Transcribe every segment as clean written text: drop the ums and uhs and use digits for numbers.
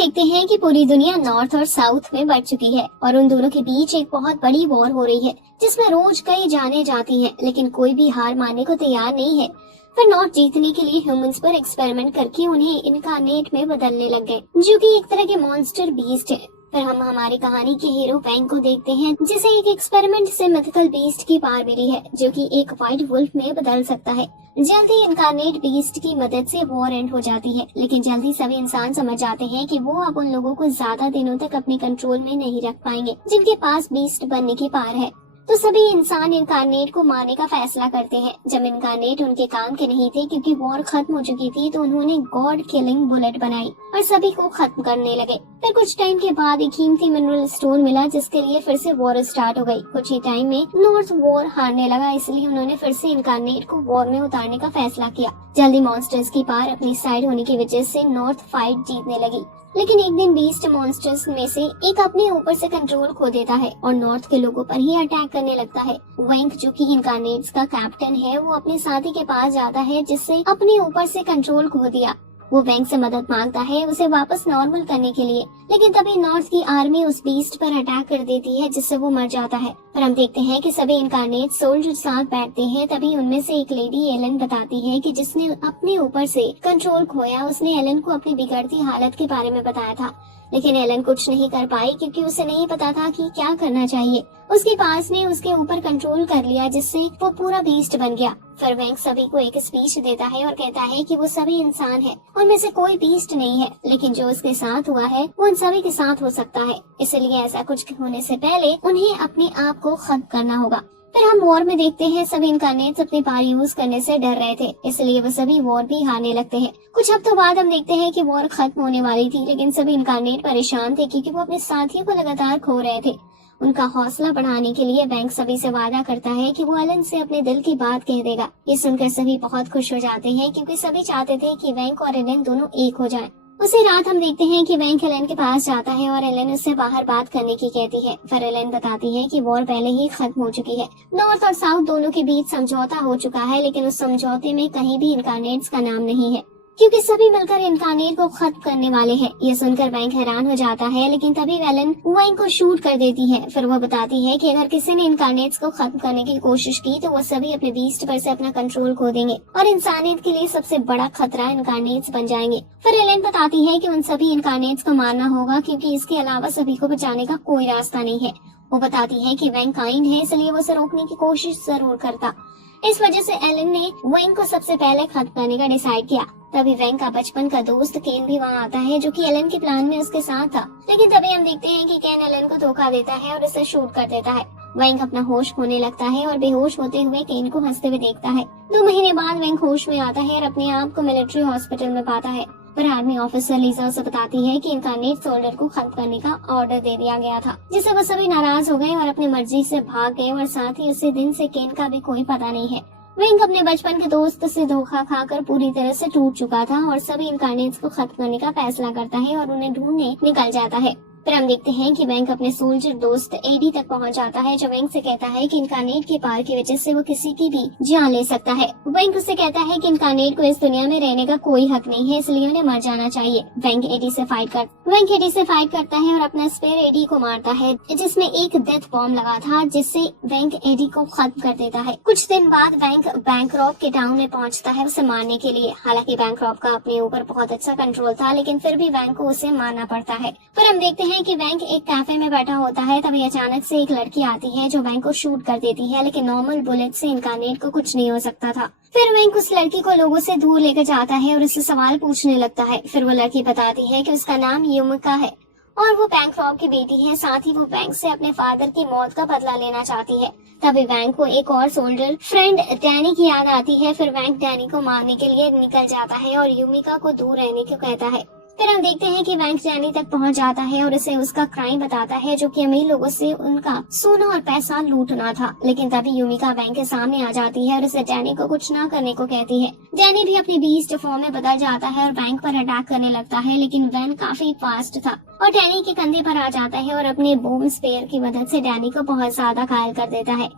देखते हैं कि पूरी दुनिया नॉर्थ और साउथ में बढ़ चुकी है और उन दोनों के बीच एक बहुत बड़ी वॉर हो रही है जिसमें रोज कई जाने जाती हैं, लेकिन कोई भी हार मानने को तैयार नहीं है। फिर नॉर्थ जीतने के लिए ह्यूमंस पर एक्सपेरिमेंट करके उन्हें इनकार्नेट में बदलने लग गए, जो कि एक तरह के मॉन्स्टर बीस्ट है। फिर हम हमारी कहानी के हीरो वैंग को देखते हैं, जिसे एक एक्सपेरिमेंट से मिथिकल बीस्ट की पावर मिली है, जो कि एक व्हाइट वुल्फ में बदल सकता है। जल्दी इनकार्नेट बीस्ट की मदद से वॉर एंड हो जाती है, लेकिन जल्दी सभी इंसान समझ जाते हैं कि वो अब उन लोगों को ज्यादा दिनों तक अपने कंट्रोल में नहीं रख पाएंगे जिनके पास बीस्ट बनने की पावर है। तो सभी इंसान इनकार्नेट को मारने का फैसला करते हैं। जब इनकार्नेट उनके काम के नहीं थे क्योंकि वॉर खत्म हो चुकी थी, तो उन्होंने गॉड किलिंग बुलेट बनाई और सभी को खत्म करने लगे। फिर कुछ टाइम के बाद एक कीमती मिनरल स्टोन मिला, जिसके लिए फिर से वॉर स्टार्ट हो गई। कुछ ही टाइम में नॉर्थ वॉर हारने लगा, इसलिए उन्होंने फिर से इनकार्नेट को वॉर में उतारने का फैसला किया। जल्दी मॉन्स्टर्स की पावर अपनी साइड होने की वजह से नॉर्थ फाइट जीतने लगी। लेकिन एक दिन बीस्ट मॉन्स्टर्स में से एक अपने ऊपर से कंट्रोल खो देता है और नॉर्थ के लोगों पर ही अटैक करने लगता है। वैंग, जो कि इनकार्नेट्स का कैप्टन है, वो अपने साथी के पास जाता है जिससे अपने ऊपर से कंट्रोल खो दिया। वो वैंग से मदद मांगता है उसे वापस नॉर्मल करने के लिए, लेकिन तभी नॉर्थ की आर्मी उस बीस्ट पर अटैक कर देती है, जिससे वो मर जाता है। पर हम देखते हैं कि सभी इनकार्नेट सोल्जर साथ बैठते हैं। तभी उनमें से एक लेडी एलन बताती है कि जिसने अपने ऊपर से कंट्रोल खोया, उसने एलन को अपनी बिगड़ती हालत के बारे में बताया था। लेकिन एलन कुछ नहीं कर पाई क्योंकि उसे नहीं पता था कि क्या करना चाहिए। उसके पास ने उसके ऊपर कंट्रोल कर लिया, जिससे वो पूरा बीस्ट बन गया। फिर वैंग सभी को एक स्पीच देता है और कहता है कि वो सभी इंसान है, उनमें से कोई बीस्ट नहीं है, लेकिन जो उसके साथ हुआ है वो उन सभी के साथ हो सकता है। इसलिए ऐसा कुछ होने से पहले उन्हें अपने आप को खत्म करना होगा। फिर हम वॉर में देखते हैं सभी इनकार्नेट्स अपनी पावर यूज करने से डर रहे थे, इसलिए वो सभी वॉर भी हारने लगते हैं। कुछ हफ्तों बाद हम देखते हैं कि वॉर खत्म होने वाली थी, लेकिन सभी इनकार्नेट परेशान थे क्योंकि वो अपने साथियों को लगातार खो रहे थे। उनका हौसला बढ़ाने के लिए वैंग सभी से वादा करता है कि वो एलन से अपने दिल की बात कह देगा। ये सुनकर सभी बहुत खुश हो जाते हैं क्योंकि सभी चाहते थे कि वैंग और एलन दोनों एक हो जाएं। उसी रात हम देखते हैं कि वैंग एलन के पास जाता है और एलन उससे बाहर बात करने की कहती है। फिर एलन बताती है कि वॉर पहले ही खत्म हो चुकी है। नॉर्थ और साउथ दोनों के बीच समझौता हो चुका है, लेकिन उस समझौते में कहीं भी इनकार्नेट्स का नाम नहीं है, क्योंकि सभी मिलकर इनकार्नेट को खत्म करने वाले हैं। ये सुनकर वैंग हैरान हो जाता है, लेकिन तभी एलन वैंग को शूट कर देती है। फिर वो बताती है कि अगर किसी ने इनकार्नेट्स को खत्म करने की कोशिश की तो वो सभी अपने बीस्ट पर से अपना कंट्रोल खो देंगे और इंसानियत के लिए सबसे बड़ा खतरा इनकार्नेट्स बन जाएंगे। फिर एलन बताती है कि उन सभी इनकार्नेट्स को मारना होगा, क्योंकि इसके अलावा सभी को बचाने का कोई रास्ता नहीं है। वो बताती है कि वैंग काइंड है, इसलिए वो उसे रोकने की कोशिश जरूर करता। इस वजह से एलन ने वैंग को सबसे पहले खत्म करने का डिसाइड किया। तभी वैंग का बचपन का दोस्त केन भी वहाँ आता है, जो कि एलन के प्लान में उसके साथ था। लेकिन तभी हम देखते हैं कि केन एलन को धोखा देता है और उसे शूट कर देता है। वैंग अपना होश खोने लगता है और बेहोश होते हुए केन को हंसते हुए देखता है। 2 महीने बाद वैंग होश में आता है और अपने आप को मिलिट्री हॉस्पिटल में पाता है। पर आर्मी ऑफिसर लीजा उसे बताती है कि इनकार्नेट सोल्जर को खत्म करने का ऑर्डर दे दिया गया था, जिससे वो सभी नाराज हो गए और अपनी मर्जी से भाग गए और साथ ही उसी दिन से केन का भी कोई पता नहीं है। वैंग अपने बचपन के दोस्त से धोखा खाकर पूरी तरह से टूट चुका था और सभी इनकार्नेट्स को खत्म करने का फैसला करता है और उन्हें ढूंढने निकल जाता है। फिर हम देखते हैं कि वैंग अपने सोल्जर दोस्त एडी तक पहुंच जाता है, जो वैंग से कहता है कि इनकार्नेट के पावर की वजह से वो किसी की भी जान ले सकता है। वैंग उससे कहता है कि इनकार्नेट को इस दुनिया में रहने का कोई हक नहीं है, इसलिए उन्हें मर जाना चाहिए। वैंग एडी से फाइट करता है और अपना स्पेयर एडी को मारता है, जिसमें एक डेथ बॉम्ब लगा था, जिससे वैंग एडी को खत्म कर देता है। कुछ दिन बाद वैंग बैंक्रॉप के टाउन में पहुंचता है उसे मारने के लिए। हालांकि बैंक्रॉप का अपने ऊपर बहुत अच्छा कंट्रोल था, लेकिन फिर भी वैंग को उसे मारना पड़ता है। फिर हम देखते हैं कि वैंग एक कैफे में बैठा होता है। तभी अचानक से एक लड़की आती है जो वैंग को शूट कर देती है, लेकिन नॉर्मल बुलेट से इनकार्नेट को कुछ नहीं हो सकता था। फिर वैंग उस लड़की को लोगों से दूर लेकर जाता है और उससे सवाल पूछने लगता है। फिर वो लड़की बताती है कि उसका नाम युमिका है और वो बैंक्रॉप की बेटी है। साथ ही वो वैंग से अपने फादर की मौत का बदला लेना चाहती है। तभी वैंग को एक और सोल्जर फ्रेंड डैनी की याद आती है। फिर वैंग डैनी को मारने के लिए निकल जाता है और युमिका को दूर रहने को कहता है। फिर हम देखते हैं कि वैंग डैनी तक पहुंच जाता है और उसे उसका क्राइम बताता है, जो कि अमीर लोगों से उनका सोना और पैसा लूटना था। लेकिन तभी युमिका वैंग के सामने आ जाती है और उसे डैनी को कुछ ना करने को कहती है। डैनी भी अपनी बीस्ट फॉर्म में बदल जाता है और वैंग पर अटैक करने लगता है, लेकिन वैंग काफी फास्ट था और डैनी के कंधे पर आ जाता है और अपने बूम स्पेयर की मदद से डैनी को बहुत ज्यादा घायल कर देता है।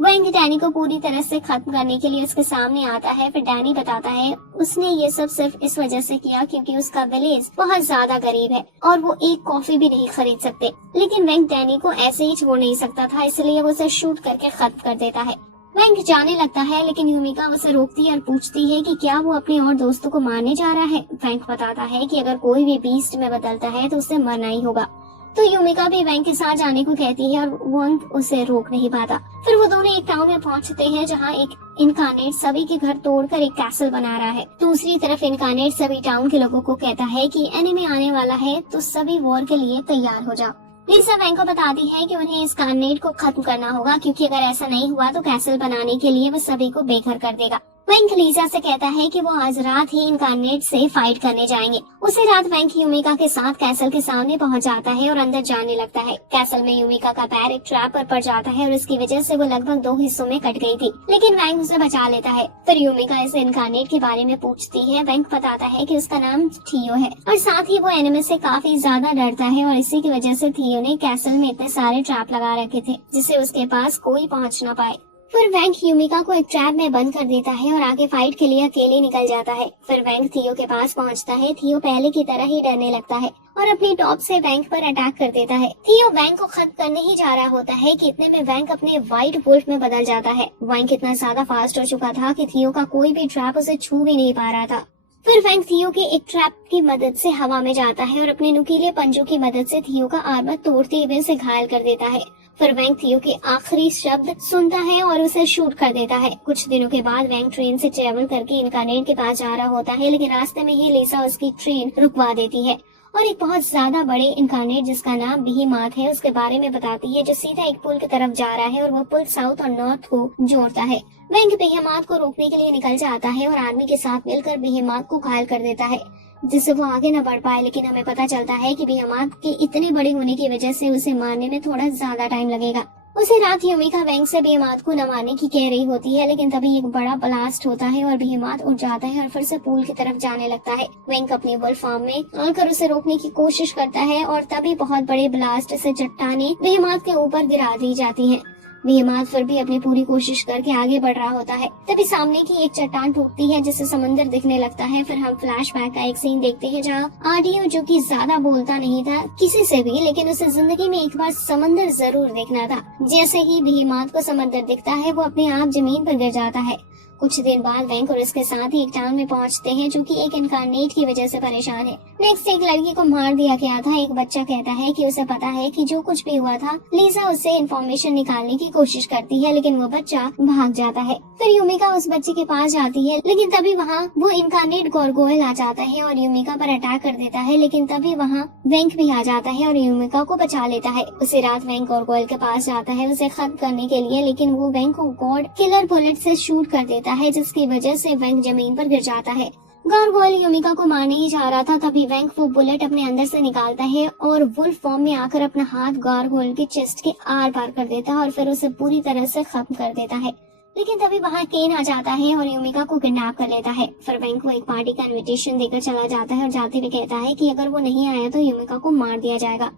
वैंक डैनी को पूरी तरह से खत्म करने के लिए उसके सामने आता है। फिर डैनी बताता है उसने ये सब सिर्फ इस वजह से किया क्योंकि उसका विलेज बहुत ज्यादा गरीब है और वो एक कॉफी भी नहीं खरीद सकते। लेकिन वैंक डैनी को ऐसे ही छोड़ नहीं सकता था, इसलिए वो उसे शूट करके खत्म कर देता है। वैंक जाने लगता है लेकिन यूमिका उसे रोकती है और पूछती है कि क्या वो अपने और दोस्तों को मारने जा रहा है। वैंक बताता है कि अगर कोई भी बीस्ट में बदलता है तो उसे मरना ही होगा। तो यूमिका भी वैंक के साथ जाने को कहती है और वैंक उसे रोक नहीं पाता। फिर वो दोनों एक टाउन में पहुंचते हैं जहां एक इनकारनेट सभी के घर तोड़कर एक कैसल बना रहा है। दूसरी तरफ इनकारनेट सभी टाउन के लोगों को कहता है कि एनिमी आने वाला है तो सभी वॉर के लिए तैयार हो जाओ। लिसा वैंक को बताती है कि उन्हें इस कारनेट को खत्म करना होगा क्योंकि अगर ऐसा नहीं हुआ तो कैसल बनाने के लिए वो सभी को बेघर कर देगा। वैंक लीसा से कहता है कि वो आज रात ही इनकारनेट से फाइट करने जाएंगे। उसी रात वैंक यूमिका के साथ कैसल के सामने पहुंच जाता है और अंदर जाने लगता है। कैसल में यूमिका का पैर एक ट्रैप पर पड़ जाता है और इसकी वजह से वो लगभग 2 हिस्सों में कट गई थी, लेकिन वैंक उसे बचा लेता है। फिर यूमिका इसे इनकारनेट के बारे में पूछती है। वैंक बताता है कि उसका नाम थियो है और साथ ही वो एनिमी से काफी ज्यादा डरता है और इसी की वजह से थियो ने कैसल में इतने सारे ट्रैप लगा रखे थे जिससे उसके पास कोई पहुँच न पाए। फिर वैंक यूमिका को एक ट्रैप में बंद कर देता है और आगे फाइट के लिए अकेले निकल जाता है। फिर वैंक थियो के पास पहुंचता है। थियो पहले की तरह ही डरने लगता है और अपनी टॉप से वैंक पर अटैक कर देता है। थियो वैंक को खत्म करने ही जा रहा होता है कि इतने में वैंक अपने व्हाइट वुल्फ में बदल जाता है। वैंक इतना ज्यादा फास्ट हो चुका था कि थियो का कोई भी ट्रैप उसे छू भी नहीं पा रहा था। फिर वैंक थियो के एक ट्रैप की मदद से हवा में जाता है और अपने नुकीले पंजों की मदद से थियो का आर्मर तोड़ते हुए उसे घायल कर देता है। फिर वैंक थियो के आखिरी शब्द सुनता है और उसे शूट कर देता है। कुछ दिनों के बाद वैंक ट्रेन से ट्रेवल करके इनकारनेट के पास जा रहा होता है, लेकिन रास्ते में ही लिसा उसकी ट्रेन रुकवा देती है और एक बहुत ज्यादा बड़े इनकारनेट जिसका नाम बिहीमात है उसके बारे में बताती है, जो सीधा एक पुल की तरफ जा रहा है और वो पुल साउथ और नॉर्थ को जोड़ता है। वैंक बिहीमात को रोकने के लिए निकल जाता है और आर्मी के साथ मिलकर बिहीमात को घायल कर देता है जिससे वो आगे न बढ़ पाए। लेकिन हमें पता चलता है कि बिहीमात के इतने बड़े होने की वजह से उसे मारने में थोड़ा ज्यादा टाइम लगेगा। उसी रात यूमिका वैंक से बिहीमात को न मारने की कह रही होती है, लेकिन तभी एक बड़ा ब्लास्ट होता है और बिहीमात उठ जाता है और फिर से पूल की तरफ जाने लगता है। वैंक अपनी वुल्फ फॉर्म में आकर उसे रोकने की कोशिश करता है और तभी बहुत बड़े ब्लास्ट से चट्टानें बिहीमात के ऊपर गिरा दी जाती हैं। बिहीमात फिर भी अपनी पूरी कोशिश करके आगे बढ़ रहा होता है। तभी सामने की एक चट्टान टूटती है जिससे समंदर दिखने लगता है। फिर हम फ्लैशबैक का एक सीन देखते हैं जहाँ आरडीओ, जो कि ज्यादा बोलता नहीं था किसी से भी, लेकिन उसे जिंदगी में एक बार समंदर जरूर देखना था। जैसे ही बिहीमात को समंदर दिखता है वो अपने आप जमीन पर गिर जाता है। कुछ दिन बाद वैंक और इसके साथ ही एक टाउन में पहुंचते हैं जो कि एक इनकारनेट की वजह से परेशान है। नेक्स्ट एक लड़की को मार दिया गया था। एक बच्चा कहता है कि उसे पता है कि जो कुछ भी हुआ था। लिसा उससे इन्फॉर्मेशन निकालने की कोशिश करती है लेकिन वो बच्चा भाग जाता है। फिर यूमिका उस बच्चे के पास जाती है, लेकिन तभी वहाँ वो इनकारनेट गारगोयल आ जाता है और यूमिका पर अटैक कर देता है। लेकिन तभी वहाँ वैंक भी आ जाता है और यूमिका को बचा लेता है। उसी रात वैंक गारगोयल के पास जाता है उसे खत्म करने के लिए, लेकिन वो वैंक को गॉड किलर बुलेट से शूट कर देता है जिसकी वजह से वैंक जमीन पर गिर जाता है। गारगोयल यूमिका को मारने ही जा रहा था, तभी वैंक वो बुलेट अपने अंदर से निकालता है और वुल्फ फॉर्म में आकर अपना हाथ गारगोयल के चेस्ट के आर पार कर देता है और फिर उसे पूरी तरह से खत्म कर देता है। लेकिन तभी वहाँ केन आ जाता है और यूमिका को किडनैप कर लेता है। फिर वैंक को एक पार्टी का इनविटेशन देकर चला जाता है और जाते हुए कहता है कि अगर वो नहीं आया तो यूमिका को मार दिया जाएगा।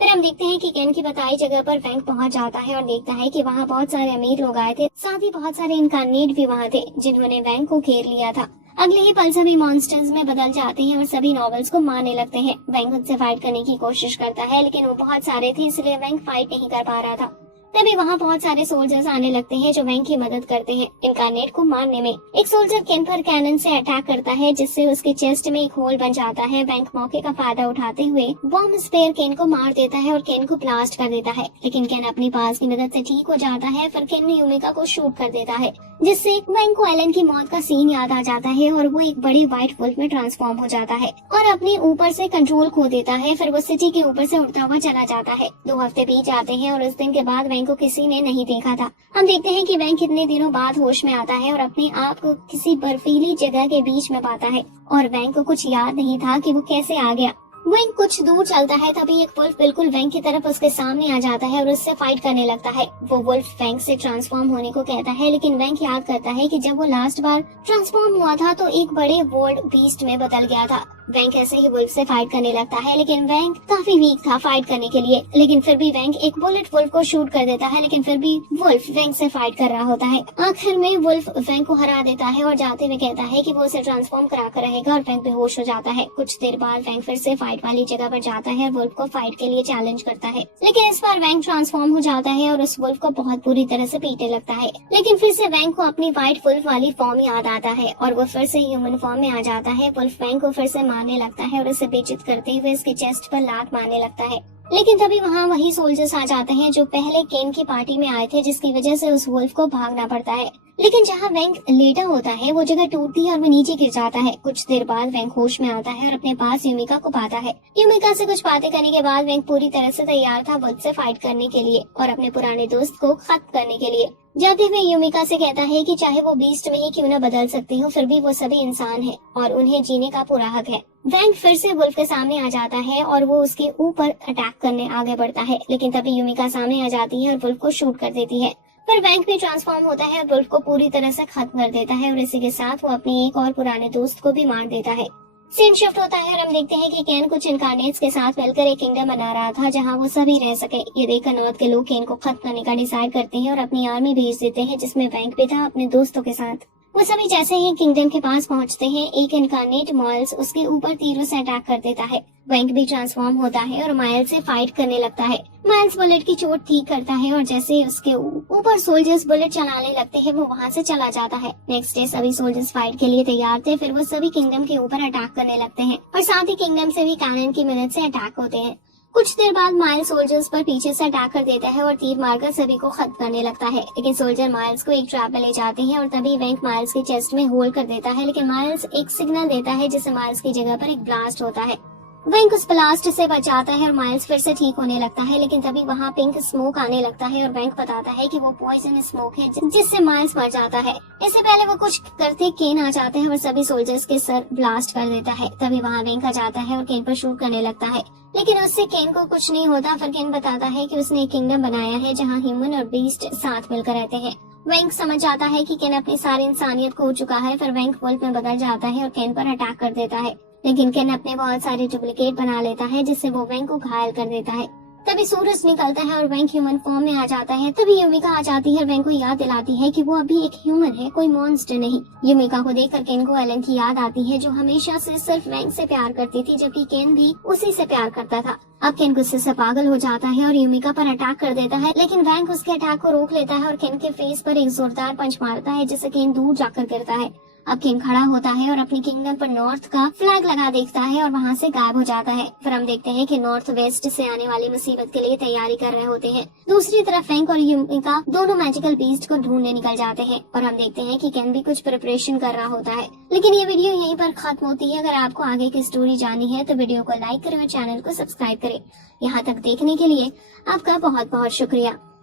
फिर हम देखते हैं कि केन की बताई जगह पर वैंक पहुंच जाता है और देखता है कि वहाँ बहुत सारे अमीर लोग आए थे, साथ ही बहुत सारे इनकारनेट भी वहाँ थे जिन्होंने वैंक को घेर लिया था। अगले ही पल सभी मॉन्स्टर्स में बदल जाते हैं और सभी नॉवेल्स को मारने लगते हैं। वैंक उनसे फाइट करने की कोशिश करता है लेकिन वो बहुत सारे थे इसलिए वैंक फाइट नहीं कर पा रहा था। तभी वहाँ बहुत सारे सोल्जर्स आने लगते हैं जो वैंक की मदद करते हैं इनकारनेट को मारने में। एक सोल्जर केन पर कैनन से अटैक करता है जिससे उसके चेस्ट में एक होल बन जाता है। वैंक मौके का फायदा उठाते हुए बॉम्ब स्पेयर केन को मार देता है और केन को ब्लास्ट कर देता है, लेकिन केन अपनी पास की मदद से ठीक हो जाता है। फिर केन यूमिका को शूट कर देता है जिससे वैंक को एलन की मौत का सीन याद आ जाता है और वो एक बड़ी व्हाइट वुल्फ में ट्रांसफॉर्म हो जाता है और अपने ऊपर से कंट्रोल खो देता है। फिर वो सिटी के ऊपर से उड़ता हुआ चला जाता है। 2 हफ्ते बीत जाते हैं और उस दिन के बाद वैंक को किसी ने नहीं देखा था। हम देखते हैं कि वैंक कितने दिनों बाद होश में आता है और अपने आप को किसी बर्फीली जगह के बीच में पाता है और वैंक को कुछ याद नहीं था कि वो कैसे आ गया। वैंक कुछ दूर चलता है, तभी एक वुल्फ बिल्कुल वैंक की तरफ उसके सामने आ जाता है और उससे फाइट करने लगता है। वो वुल्फ वैंक से ट्रांसफॉर्म होने को कहता है, लेकिन वैंक याद करता है कि जब वो लास्ट बार ट्रांसफॉर्म हुआ था तो एक बड़े वर्ल्ड बीस्ट में बदल गया था। वैंक ऐसे ही वुल्फ से फाइट करने लगता है, लेकिन वैंक काफी वीक था फाइट करने के लिए। लेकिन फिर भी वैंक एक बुलेट वुल्फ को शूट कर देता है, लेकिन फिर भी वुल्फ वैंक से फाइट कर रहा होता है। आखिर में वुल्फ वैंक को हरा देता है और जाते हुए कहता है कि वो उसे ट्रांसफॉर्म कराकर रहेगा और वैंक बेहोश हो जाता है। कुछ देर बाद वैंक फिर से फाइट वाली जगह पर जाता है और वुल्फ को फाइट के लिए चैलेंज करता है, लेकिन इस बार वैंक ट्रांसफॉर्म हो जाता है और उस वुल्फ को बहुत बुरी तरह से पीटने लगता है। लेकिन फिर से वैंक को अपनी व्हाइट वुल्फ वाली फॉर्म याद आता है और वो फिर से ह्यूमन फॉर्म में आ जाता है। वुल्फ वैंक को फिर से मारने लगता है और उसे बेइज्जत करते हुए इसके चेस्ट पर लात मारने लगता है। लेकिन तभी वहाँ वही सोल्जर्स आ जाते हैं जो पहले केन की पार्टी में आए थे, जिसकी वजह से उस वुल्फ को भागना पड़ता है। लेकिन जहाँ वैंक लेटा होता है वो जगह टूटती है और वो नीचे गिर जाता है। कुछ देर बाद वैंक होश में आता है और अपने पास यूमिका को पाता है। यूमिका से कुछ बातें करने के बाद वैंक पूरी तरह से तैयार था वुल्फ से फाइट करने के लिए और अपने पुराने दोस्त को खत्म करने के लिए। जाते हुए यूमिका से कहता है कि चाहे वो बीस्ट में ही क्यों न बदल सकती हो, फिर भी वो सभी इंसान हैं और उन्हें जीने का पूरा हक है। वैंक फिर से वुल्फ के सामने आ जाता है और वो उसके ऊपर अटैक करने आगे बढ़ता है, लेकिन तभी यूमिका सामने आ जाती है और वुल्फ को शूट कर देती है। फिर वैंक भी ट्रांसफॉर्म होता है और वुल्फ को पूरी तरह से खत्म कर देता है और इसी के साथ वो अपने एक और पुराने दोस्त को भी मार देता है। सीन शिफ्ट होता है और हम देखते हैं कि केन कुछ इनकारनेट्स के साथ मिलकर एक किंगडम बना रहा था जहां वो सभी रह सके। ये देखकर नॉर्थ के लोग केन को खत्म करने का डिसाइड करते हैं और अपनी आर्मी भेज देते हैं, जिसमें वैंक भी था अपने दोस्तों के साथ। वो सभी जैसे ही किंगडम के पास पहुंचते हैं, एक इनकारनेट माइल्स उसके ऊपर तीरों से अटैक कर देता है। वैंक भी ट्रांसफॉर्म होता है और माइल्स से फाइट करने लगता है। माइल्स बुलेट की चोट ठीक करता है और जैसे ही उसके ऊपर सोल्जर्स बुलेट चलाने लगते हैं वो वहाँ से चला जाता है। नेक्स्ट डे सभी सोल्जर्स फाइट के लिए तैयार थे। फिर वो सभी किंगडम के ऊपर अटैक करने लगते हैं और साथ ही किंगडम से भी कैनन की मदद से अटैक होते हैं। कुछ देर बाद माइल्स सोल्जर्स पर पीछे से अटैक कर देता है और तीर मारकर सभी को खत्म करने लगता है, लेकिन सोल्जर माइल्स को एक ट्रैप में ले जाते हैं और तभी वैंक माइल्स के चेस्ट में होल कर देता है। लेकिन माइल्स एक सिग्नल देता है जिससे माइल्स की जगह पर एक ब्लास्ट होता है। वैंक उस ब्लास्ट से बचाता है और माइल्स फिर से ठीक होने लगता है, लेकिन तभी वहाँ पिंक स्मोक आने लगता है और वैंक बताता है कि वो पॉइजन स्मोक है जिससे माइल्स मर जाता है। इससे पहले वो कुछ करते केन आ जाते हैं और सभी सोल्जर्स के सर ब्लास्ट कर देता है। तभी वहाँ वैंक आ जाता है और केन पर शूट करने लगता है, लेकिन उससे केन को कुछ नहीं होता। फिर केन बताता है कि उसने एक किंगडम बनाया है जहाँ ह्यूमन और बीस्ट साथ मिलकर रहते हैं। वैंक समझ जाता है कि केन अपनी सारी इंसानियत खो चुका है। फिर वैंक वुल्फ में बदल जाता है और केन पर अटैक कर देता है, लेकिन केन अपने बहुत सारे डुप्लीकेट बना लेता है जिससे वो वैंक को घायल कर देता है। तभी सूरज निकलता है और वैंक ह्यूमन फॉर्म में आ जाता है। तभी यूमिका आ जाती है और वैंक को याद दिलाती है कि वो अभी एक ह्यूमन है, कोई मॉन्स्टर नहीं। यूमिका को देखकर केन को एलन की याद आती है जो हमेशा से सिर्फ वैंक से प्यार करती थी, जबकि केन भी उसी से प्यार करता था। अब केन गुस्से से पागल हो जाता है और यूमिका पर अटैक कर देता है, लेकिन वैंक उसके अटैक को रोक लेता है और केन के फेस पर एक जोरदार पंच मारता है जिससे केन दूर जाकर गिरता है। अब केन खड़ा होता है और अपनी किंगडम पर नॉर्थ का फ्लैग लगा देखता है और वहाँ से गायब हो जाता है। फिर हम देखते हैं कि नॉर्थ वेस्ट से आने वाली मुसीबत के लिए तैयारी कर रहे होते हैं। दूसरी तरफ वैंक और यूमिका दोनों मैजिकल बीस्ट को ढूंढने निकल जाते हैं और हम देखते हैं कि केन भी कुछ प्रिपरेशन कर रहा होता है। लेकिन ये वीडियो यहीं पर खत्म होती है। अगर आपको आगे की स्टोरी जाननी है तो वीडियो को लाइक करें और चैनल को सब्सक्राइब करें। यहाँ तक देखने के लिए आपका बहुत बहुत शुक्रिया।